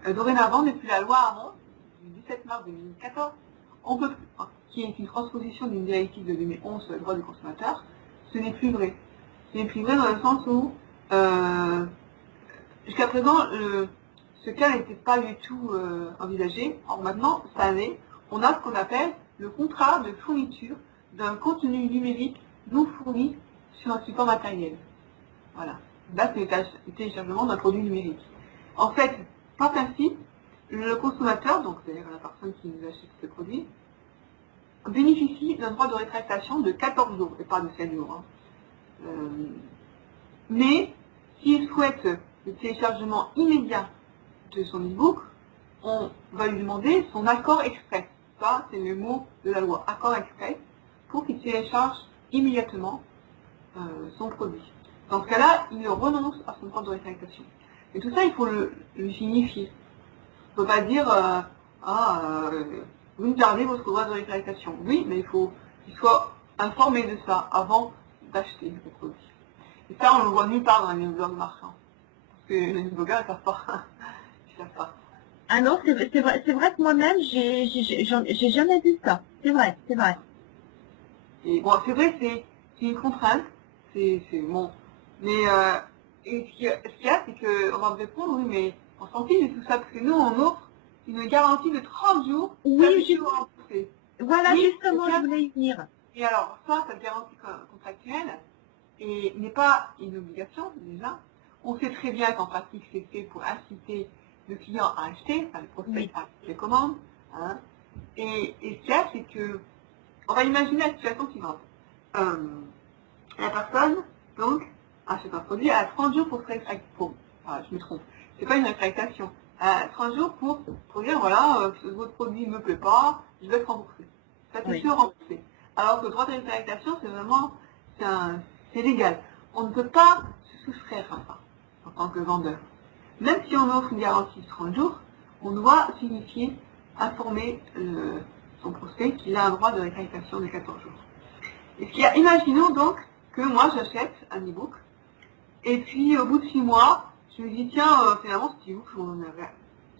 Dorénavant, depuis la loi Hamon, du 17 mars 2014, on peut plus, qui est une transposition d'une directive de 2011 sur les droits du consommateur, ce n'est plus vrai. Ce n'est plus vrai dans le sens où, jusqu'à présent, ce cas n'était pas du tout envisagé. Or maintenant, ça l'est. On a ce qu'on appelle le contrat de fourniture d'un contenu numérique non fourni sur un support matériel. Voilà. Là, c'est le téléchargement d'un produit numérique. En fait, par principe, le consommateur, donc c'est-à-dire la personne qui nous achète ce produit, bénéficie d'un droit de rétractation de 14 jours, et pas de 7 jours. Mais, s'il souhaite le téléchargement immédiat de son e-book, on va lui demander son accord express. Ça, c'est le mot de la loi, accord express, pour qu'il télécharge immédiatement son produit. Dans ce cas-là, il renonce à son droit de rétractation. Et tout ça, il faut le signifier. On ne peut pas dire vous me gardez votre droit de rétractation. Oui, mais il faut qu'il soit informé de ça avant d'acheter le produit. Et ça, on ne le voit nulle part dans les blogs marchands. Parce que les blogueurs, ils ne savent pas. Ils savent pas. Ah non, c'est vrai que moi-même, j'ai jamais vu ça. C'est vrai, c'est vrai. Et bon, c'est vrai, c'est une contrainte. C'est bon. Mais et ce qu'il y a, c'est qu'on va me répondre, oui, mais on s'en fiche de tout ça, parce que nous, on offre une garantie de 30 jours. Oui, j'ai rembourser. Voilà, Oui, justement, c'est je ça. voulais y venir. Et alors, ça, cette garantie contractuelle n'est pas une obligation, déjà. On sait très bien qu'en pratique, c'est fait pour inciter le client à acheter, enfin le prospect Oui, à acheter les commandes. Hein. Et ce qu'il y a, c'est que, on va imaginer la situation suivante. Euh, la personne, donc, achète un produit à 30 jours pour se rétracter. Enfin, je me trompe. C'est pas une rétractation. À 30 jours pour dire, voilà, votre produit ne me plaît pas, je vais être remboursé. Ça, c'est oui, sûr remboursé. Alors que le droit de rétractation, c'est vraiment, c'est légal. On ne peut pas se soustraire à ça, en tant que vendeur. Même si on offre une garantie de 30 jours, on doit signifier, informer son prospect qu'il a un droit de rétractation de 14 jours. Et ce qu'il y a, imaginons donc que moi j'achète un e-book, et puis au bout de 6 mois, je me dis tiens, finalement cet e-book,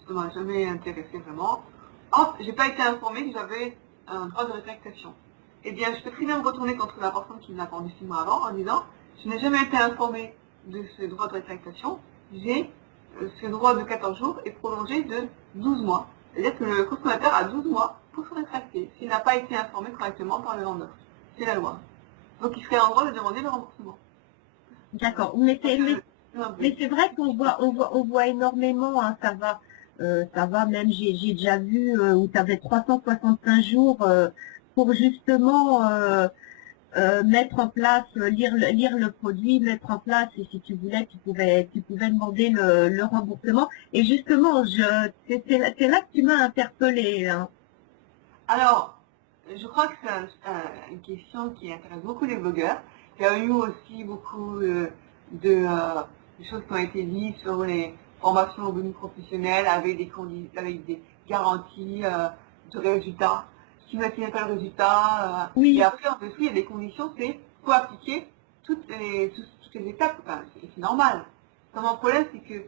ça m'a jamais intéressé vraiment. Hop, j'ai pas été informée que j'avais un droit de rétractation. Eh bien, je peux très bien me retourner contre la personne qui m'a attendu 6 mois avant en disant je n'ai jamais été informée de ce droit de rétractation, j'ai ce droit de 14 jours est prolongé de 12 mois. C'est-à-dire que le consommateur a 12 mois pour se rétracter s'il n'a pas été informé correctement par le vendeur. C'est la loi. Donc il serait en droit de demander le remboursement. d'accord. Un Mais peu. c'est vrai qu'on on voit énormément, hein, ça va même, j'ai déjà vu où tu avais 365 jours pour justement mettre en place, lire le produit, mettre en place, et si tu voulais, tu pouvais demander le remboursement. Et justement, c'est là que tu m'as interpellé. Hein. Alors, je crois que c'est une question qui intéresse beaucoup les blogueurs. Il y a eu aussi beaucoup de choses qui ont été dites sur les formations au bonus professionnel avec avec des garanties de résultats. Si vous n'atteignez pas le résultat, et Oui, après en dessous il y a des conditions, c'est faut appliquer toutes les étapes. Enfin, c'est normal. Mon problème c'est que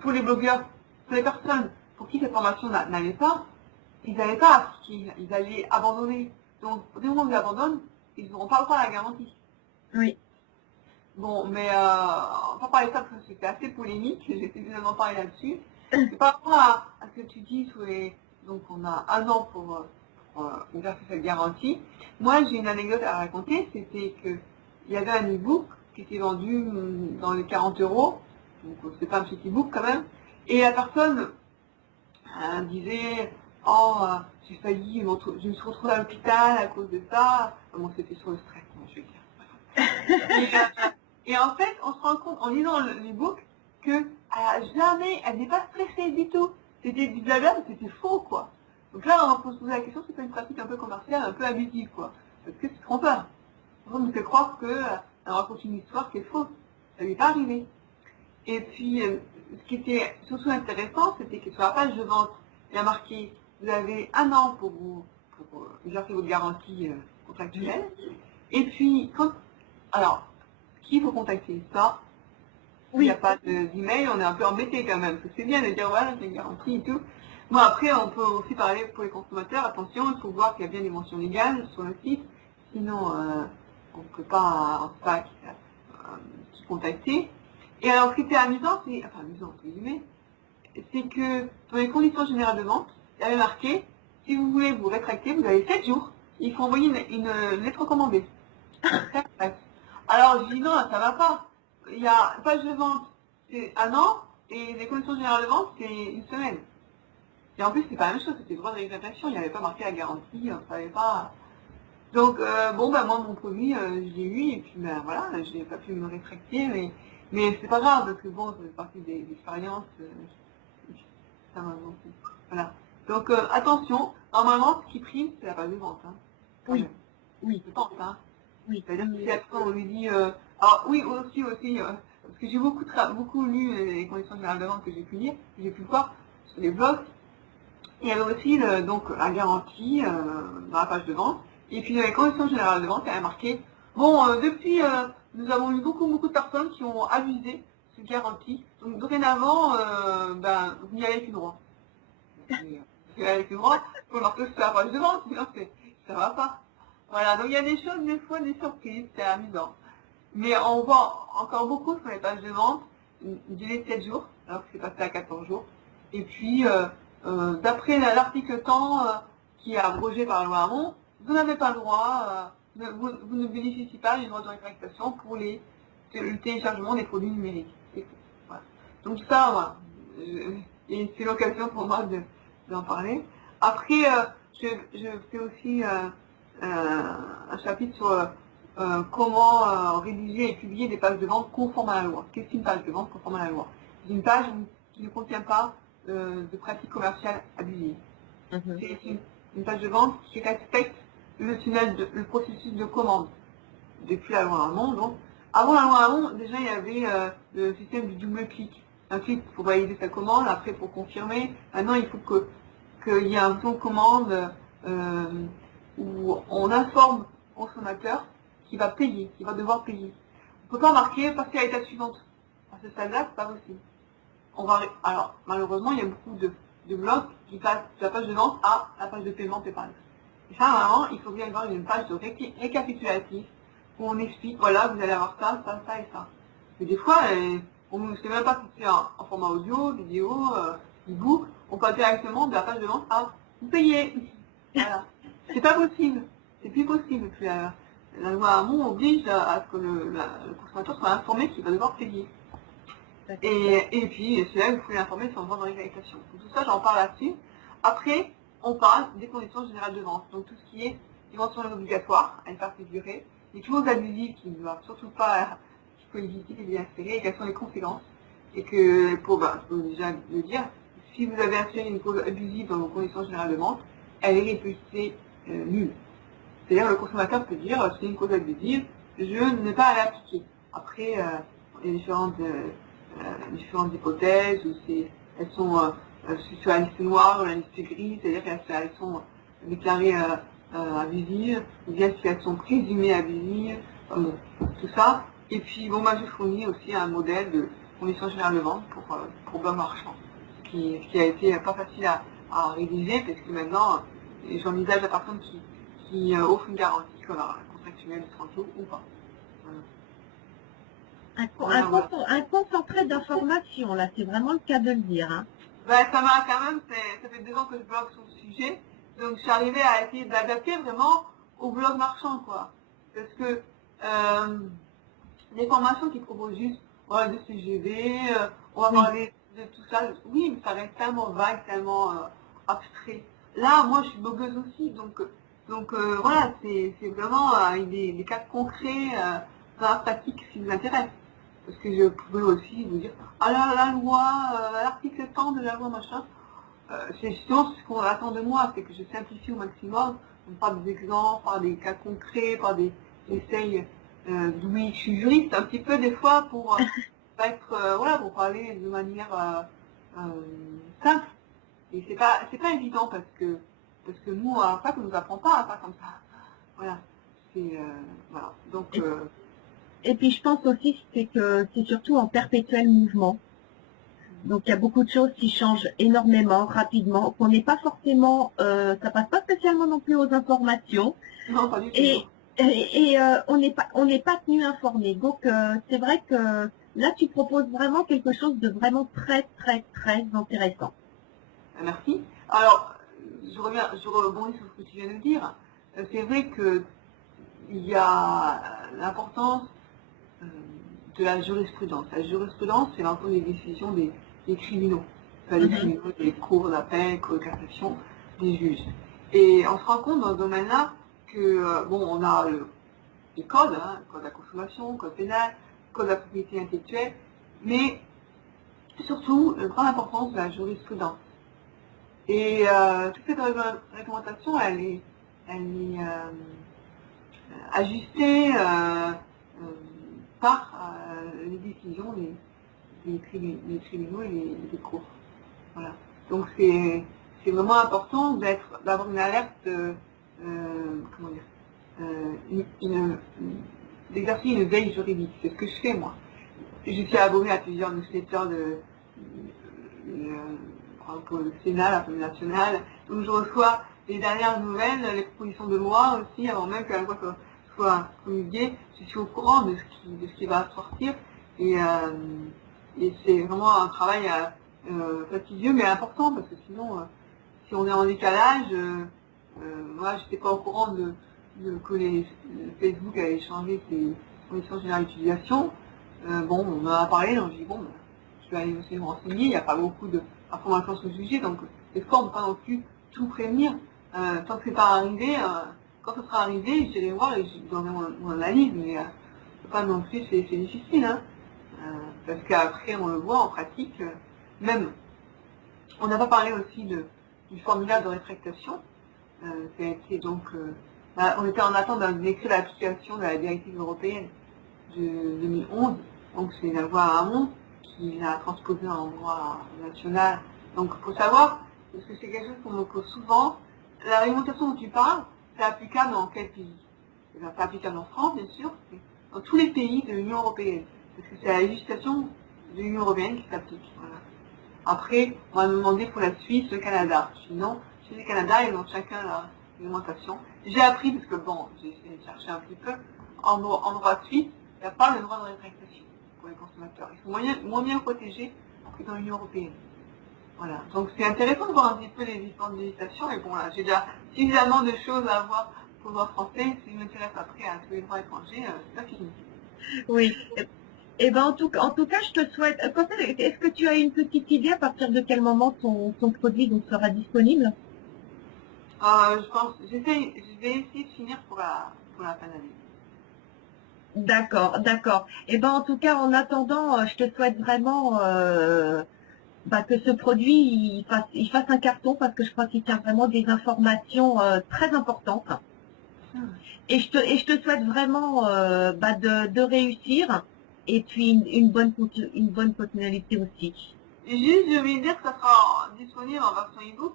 pour les blogueurs, pour les personnes pour qui cette formation n'allait pas, ils n'allaient pas appliquer, ils allaient abandonner. Donc, au moment où ils abandonnent, ils n'auront pas le droit à la garantie. oui, Bon, mais on va pas parler de ça parce que c'était assez polémique, j'ai essayé de parler là-dessus. C'est par rapport à ce que tu dis, donc on a 1 an pour exercer cette garantie. Moi, j'ai une anecdote à raconter, c'était que il y avait un e-book qui était vendu dans les 40 euros, donc c'est pas un petit e-book quand même, et la personne disait oh j'ai failli je me suis retrouvée à l'hôpital à cause de ça. Bon, c'était sur le stress, moi, je vais dire. Et en fait on se rend compte en lisant l'e-book que jamais elle n'est pas stressée du tout. C'était du blabla mais c'était faux quoi. Donc là on peut se poser la question, c'est pas une pratique un peu commerciale, un peu abusive quoi, parce que c'est trompeur. On nous fait croire que elle raconte une histoire qui est fausse. Ça lui est pas arrivé. Et puis, ce qui était surtout intéressant, c'était que sur la page de vente, il y a marqué, vous avez 1 an pour exercer votre garantie contractuelle. Et puis, alors, qui faut contacter ça? Il n'y a oui, pas d'email, on est un peu embêté quand même, parce que c'est bien de dire, voilà, j'ai une garantie et tout. Bon, après, on peut aussi parler pour les consommateurs, attention, il faut voir qu'il y a bien des mentions légales sur le site, sinon, on ne peut pas qui contacter. Et alors, ce qui était amusant, entre guillemets, c'est que dans les conditions générales de vente, il y avait marqué, si vous voulez vous rétracter, vous avez 7 jours, il faut envoyer une lettre recommandée. Alors, je dis non, ça va pas. Il y a page de vente, c'est 1 an, et les conditions générales de vente, c'est 1 semaine. Et en plus, c'est pas la même chose, c'était le droit de rétractation, il n'y avait pas marqué la garantie, on savait pas. Donc, bon, bah, moi, mon produit, je l'ai eu, et puis, ben, voilà, je n'ai pas pu me rétracter, mais c'est pas grave, parce que bon, ça fait partie des expériences, ça m'a manqué. Voilà. Donc, attention, normalement, ce qui prime, c'est la page de vente, hein, quand oui, même. oui, Je pense, hein. oui. C'est-à-dire que si après, on lui dit, alors, oui, aussi, parce que j'ai beaucoup lu les conditions générales de vente que j'ai pu lire, que j'ai pu voir sur les blogs, il y avait aussi donc la garantie dans la page de vente. Et puis dans les conditions générales de vente, il y avait marqué bon, depuis, nous avons eu beaucoup de personnes qui ont abusé de cette garantie. Donc dorénavant, vous n'y allez plus droit. Vous n'y allez plus droit, il faut marquer sur la page de vente, sinon ça va pas. Voilà, donc il y a des choses, des fois, des surprises, c'est amusant. Mais on voit encore beaucoup sur les pages de vente une délai de 7 jours, alors que c'est passé à 14 jours. Et puis, d'après l'article temps, qui est abrogé par la loi Hamon, vous n'avez pas le droit, vous ne bénéficiez pas d'une droit de rétractation pour le téléchargement des produits numériques. Voilà. Donc ça, voilà. Et c'est l'occasion pour moi d'en parler. Après, je fais aussi un chapitre sur comment rédiger et publier des pages de vente conformes à la loi. Qu'est-ce qu'une page de vente conforme à la loi? C'est une page qui ne contient pas de pratiques commerciales abusives. C'est une page de vente qui respecte le processus de commande depuis la loi Hamon. Donc, avant la loi Hamon, déjà il y avait le système du double clic. Un clic pour valider sa commande, après pour confirmer. Maintenant, il faut qu'il y ait un bouton de commande où on informe le consommateur qu'il va payer, qu'il va devoir payer. On ne peut pas marquer passer à l'étape suivante. À ce stade-là, c'est pas possible. Alors, malheureusement, il y a beaucoup de blogs qui passent de la page de vente à la page de paiement PayPal. Et ça, vraiment, il faut bien avoir une page de récapitulatif où on explique, voilà, vous allez avoir ça, ça, ça et ça. Mais des fois, on ne sait même pas si c'est en format audio, vidéo, e-book, on passe directement de la page de vente à vous payez. Voilà. C'est pas possible. C'est plus possible. Puis, la loi Hamon oblige à ce que le consommateur soit informé qu'il va devoir payer. Et puis, c'est là que vous pouvez l'informer sur le droit de rétractation. Tout ça, j'en parle là-dessus. Après, on parle des conditions générales de vente. Donc, tout ce qui est dimension obligatoire, à ne pas figurer, les clauses abusives qui ne doivent surtout pas, qu'il faut éviter de les insérer, et quelles sont les conséquences. Et que, je peux déjà le dire, si vous avez inséré une clause abusive dans vos conditions générales de vente, elle est réputée nulle. C'est-à-dire, le consommateur peut dire, c'est une clause abusive, je n'ai pas à l'appliquer. Après, il y a différentes hypothèses, où elles sont sur la liste noire ou la liste grise, c'est-à-dire qu'elles sont déclarées abusives, ou bien si elles sont présumées abusives, tout ça. Et puis, bon, je fournis aussi un modèle de conditions générales de vente pour blog marchand, ce qui a été pas facile à rédiger, parce que maintenant, j'envisage la personne qui offre une garantie contractuelle de 30 jours ou pas. Un concentré d'informations, là, c'est vraiment le cas de le dire. Hein. Ça m'a quand même, ça fait 2 ans que je blogue sur le sujet, donc je suis arrivée à essayer d'adapter vraiment au blog marchand, quoi. Parce que les formations qui proposent juste de CGV, on va parler de tout ça, oui, mais ça reste tellement vague, tellement abstrait. Là, moi, je suis blogueuse aussi, donc voilà, c'est vraiment des cas concrets dans la pratique qui vous intéressent. Parce que je pouvais aussi vous dire, la loi, l'article 100 de la loi, machin, c'est justement ce qu'on attend de moi, c'est que je simplifie au maximum, par des exemples, par des cas concrets, par j'essaye, oui, je suis juriste un petit peu des fois pour pour parler de manière simple. Et c'est pas évident parce que nous, à la fac, on nous apprend pas à faire comme ça. Voilà. Voilà. Donc, et puis je pense aussi que c'est surtout en perpétuel mouvement. Donc il y a beaucoup de choses qui changent énormément, rapidement, qu'on n'est pas forcément, ça passe pas spécialement non plus aux informations. Non, pas du tout. Et on n'est pas tenu informé. Donc c'est vrai que là tu proposes vraiment quelque chose de vraiment très très très intéressant. Merci. Alors je rebondis sur ce que tu viens de dire. C'est vrai que il y a l'importance de la jurisprudence. La jurisprudence, c'est l'ensemble des décisions des tribunaux. Les tribunaux, des cours d'appel, cours de cassation, des juges. Et on se rend compte dans ce domaine-là que, on a les codes, code de la consommation, code pénal, code de la propriété intellectuelle, mais surtout, une grande importance de la jurisprudence. Et toute cette réglementation, elle est ajustée par les décisions des tribunaux et des cours. Voilà. Donc c'est vraiment important d'avoir une alerte, d'exercer une veille juridique. C'est ce que je fais moi. Je suis abonnée à plusieurs newsletters le Sénat, l'Assemblée nationale, où je reçois les dernières nouvelles, les propositions de loi aussi, avant même que la loi soit promulguée. Je suis au courant de ce qui va sortir. Et c'est vraiment un travail fastidieux mais important, parce que sinon, si on est en décalage, Moi, je n'étais pas au courant que Facebook allait changer ses conditions générales d'utilisation. Bon, on en a parlé, donc j'ai dit, bon, ben, je vais aller aussi me renseigner, il n'y a pas beaucoup d'informations sur le sujet, donc est-ce qu'on ne peut pas non plus tout prévenir tant que c'est pas arrivé, quand ce sera arrivé, j'irai voir et je donnerai mon analyse, mais pas non plus, c'est difficile, hein, parce qu'après, on le voit en pratique, même, on n'a pas parlé aussi du formulaire de rétractation, qui a été donc, on était en attente d'un décret d'application de la directive européenne de 2011, donc c'est la loi Hamon qui l'a transposée en droit national. Donc il faut savoir, parce que c'est quelque chose qu'on me pose souvent, la réglementation dont tu parles, c'est applicable dans quel pays? C'est applicable en France, bien sûr, mais dans tous les pays de l'Union européenne, parce que c'est la législation de l'Union européenne qui s'applique. Voilà. Après, on va me demander pour la Suisse, le Canada. Sinon, chez le Canada, ils ont chacun leur réglementation. J'ai appris, parce que bon, j'ai essayé de chercher un petit peu, en droit suisse, il n'y a pas le droit de rétractation pour les consommateurs. Ils sont moins bien protégés que dans l'Union européenne. Voilà. Donc c'est intéressant de voir un petit peu les différentes législations, mais bon là, j'ai déjà suffisamment de choses à voir pour le droit français. Si je m'intéresse après à tous les droits étrangers, c'est pas fini. Oui. Eh ben, en tout cas, je te souhaite. Est-ce que tu as une petite idée à partir de quel moment ton produit donc, sera disponible? Je pense, je vais essayer de finir pour la fin d'année. D'accord, d'accord. Eh ben, en tout cas, en attendant, je te souhaite vraiment que ce produit il fasse un carton parce que je crois qu'il tient vraiment des informations très importantes. Et je te souhaite vraiment de réussir et puis une bonne fonctionnalité aussi. Et juste, je vais dire que ça sera disponible en version e-book,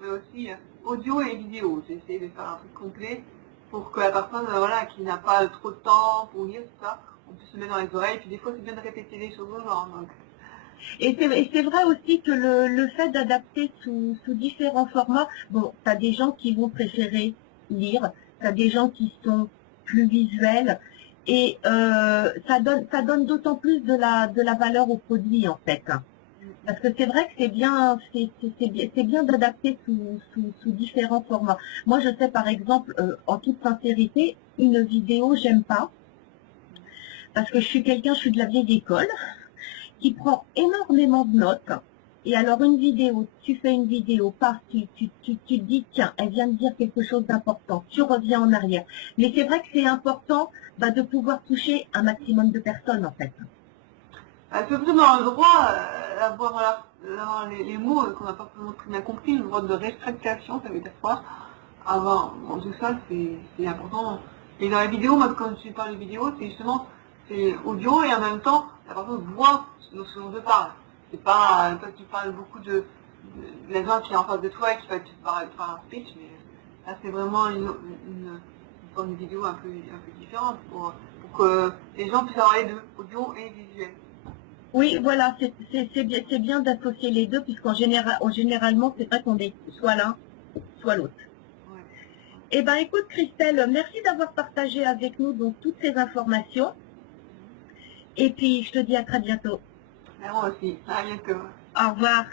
mais aussi audio et vidéo. J'ai essayé de faire un truc complet pour que la personne qui n'a pas trop de temps pour lire tout ça, on puisse se mettre dans les oreilles. Puis des fois, c'est bien de répéter les choses aux gens. Donc. Et c'est vrai aussi que le fait d'adapter sous différents formats, bon, tu as des gens qui vont préférer lire, tu as des gens qui sont plus visuels, et ça donne d'autant plus de la valeur au produit en fait. Parce que c'est vrai que c'est bien d'adapter sous différents formats. Moi, je sais par exemple, en toute sincérité, une vidéo, j'aime pas, parce que je suis de la vieille école, qui prend énormément de notes. Et alors une vidéo, tu fais une vidéo, tu te dis, tiens, elle vient de dire quelque chose d'important, tu reviens en arrière. Mais c'est vrai que c'est important de pouvoir toucher un maximum de personnes en fait. Surtout dans le droit, d'avoir les mots qu'on n'a pas très bien compris, le droit de rétractation, ça veut dire quoi? Bon, tout ça, c'est important. Et dans les vidéos, moi, quand je parle de vidéos, c'est justement, c'est audio et en même temps, la personne voit ce dont je parle. C'est pas, toi, tu parles beaucoup de la gens qui est en face de toi et qui va te faire un speech, mais là, c'est vraiment une forme de vidéo un peu différente pour que les gens puissent avoir les deux, audio et visuel. Oui, voilà, c'est bien d'associer les deux, puisqu'en généralement, c'est vrai qu'on est soit l'un, soit l'autre. Ouais. Eh bien, écoute, Christelle, merci d'avoir partagé avec nous donc toutes ces informations. Et puis, je te dis à très bientôt. Et moi aussi. À bientôt. Au revoir.